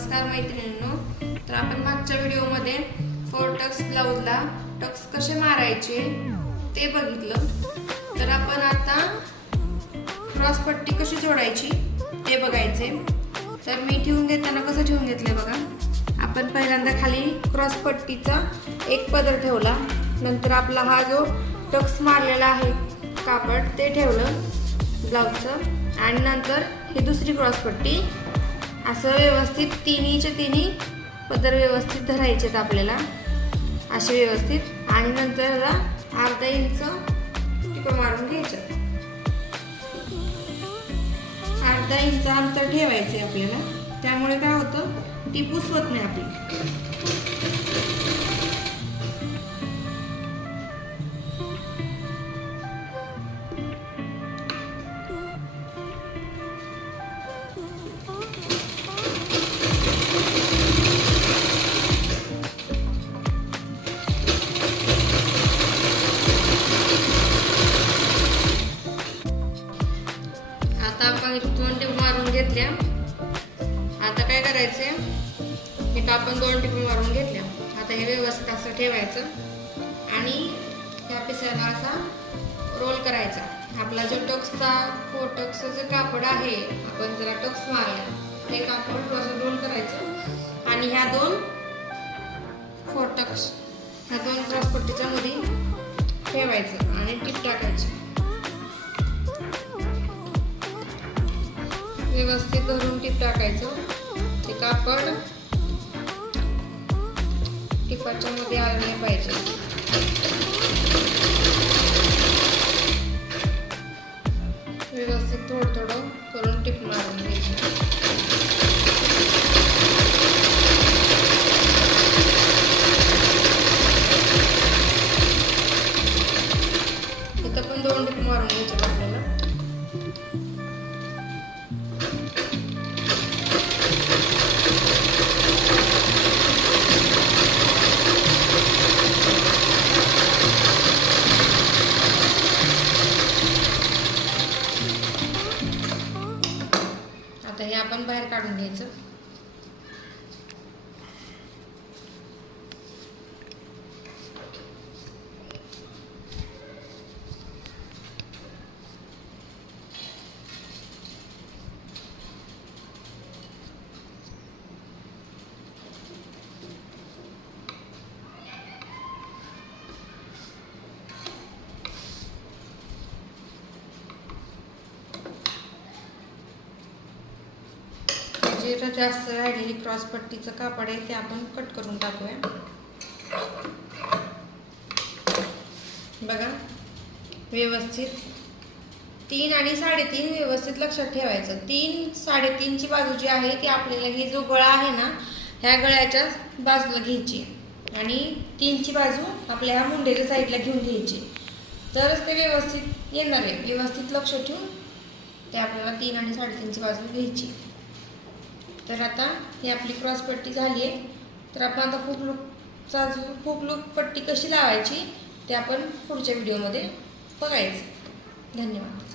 नमस्कार मैत्रिणींनो, तर आपण मागच्या व्हिडिओमध्ये 4 टक्स ब्लाउजला टक्स कसे मारायचे ते बघितलं। तर आपण आता क्रॉस पट्टी कशी जोडायची ते बघायचे। तर मी ठेवून घेताना कसं ठेवून घेतले बघा। आपण पहिल्यांदा खाली क्रॉस पट्टीचा एक पदर ठेवला, नंतर आपला हा जो टक्स मारलेला आहे कापड ते ठेवलं ब्लाउजचं, आणि नंतर ही दुसरी क्रॉस पट्टी असं व्यवस्थित तिन्हीचे तिन्ही पदर व्यवस्थित धरायचेत आपल्याला असे व्यवस्थित, आणि नंतर अर्धा इंच टिपा मारून घ्यायचं। अर्धा इंच अंतर ठेवायचे आपल्याला, त्यामुळे काय होतं ती पुसवत नाही आपली। आता आपण 2 टिपा मारून घेतल्या। आता काय करायचे, हे आपण 2 टिपा मारून घेतल्या। आता हे व्यवस्थित असं ठेवायचं आणि त्या पिसाला असा रोल करायचा। आपला जो टक्सचा 4 टक्सचं जे कापड आहे, आपण जरा टक्स मारला ते कापड असं रोल करायचं आणि ह्या 2 4 टक्स ह्या 2 क्रॉस पट्टीच्या मध्ये ठेवायचं आणि टिप टाकायची। व्यवस्थित धरून टिप टाकायचं। ते कापड टिपाच्या मध्ये आले पाहिजे। व्यवस्थित थोडं थोडं करून टिप मारून घ्यायची। इथं पण 2 टिप मारून घ्यायचे आपल्याला। आता हे आपण बाहेर काढून घ्यायचं। जे जास्त राहिलेली क्रॉस पट्टीचं कापड आहे ते आपण कट करून टाकूया। बघा, व्यवस्थित 3 आणि 3.5 व्यवस्थित लक्षात ठेवायचं। 3 3.5 ची बाजू जी आहे ती आपल्याला ही जो गळा आहे ना, ह्या गळ्याच्या बाजूला घ्यायची आणि 3 ची बाजू आपल्या ह्या मुंडेच्या साईडला घेऊन घ्यायची, तरच ते व्यवस्थित येणार आहे। व्यवस्थित लक्ष ठेवून ते आपल्याला 3 आणि 3.5 ची बाजू घ्यायची। तर आता ही आपली क्रॉस पट्टी झाली आहे। तर आपण आता हुक लूप पट्टी कशी लावायची ते आपण पुढच्या व्हिडिओमध्ये बघायचं। धन्यवाद।